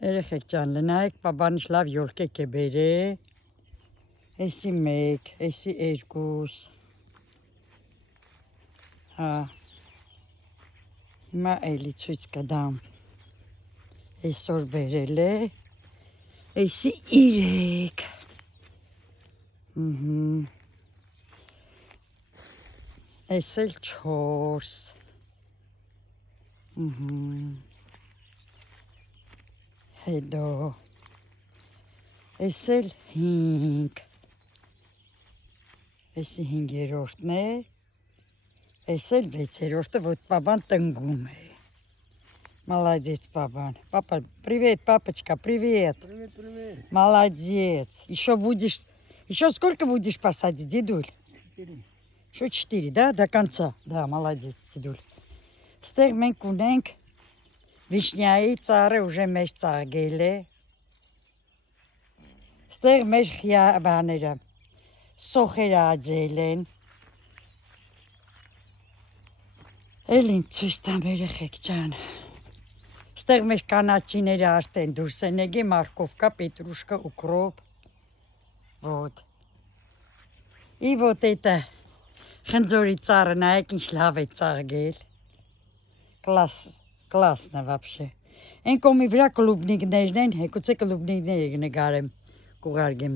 Երեխեք ջան, լնայեք, պապանիշ լավ յոլկեք է բերե, էսի մեկ, էսի երկուս, հա, հիմա էլի ցույց կդամ, այսօր բերել է, էսի 3, էս էլ 4, հետո, էս էլ 5, էսի 5-րդն է, էս էլ 6-րդը, որ պապան տնգում է, молодец, папа. Папа, привет, папочка, привет. Привет, привет. Молодец. Еще сколько будешь посадить, дедуль? 4. Еще 4, да, до конца? Да, молодец, дедуль. Ստեղ մենք ունենք վիշնյայի ծառը ուժե մեջ ծաղկել է։ Ստեղ մեր բաները սոխերը աճել են։ Էլին ցույց տամ երեխեք ջան։ Ստեղ մեր կանաչիները արդեն դուրս են եկել, մорковка, петрушка, укроп։ Вот. И вот это խնձորի ծառը, նայեք ինչ լավ է ծաղկել։ Классно вообще։ Այն կողմի վրա կլուբնիկներն են, հեկուցե կլուբնիկները նկարեմ, կուղարկեմ։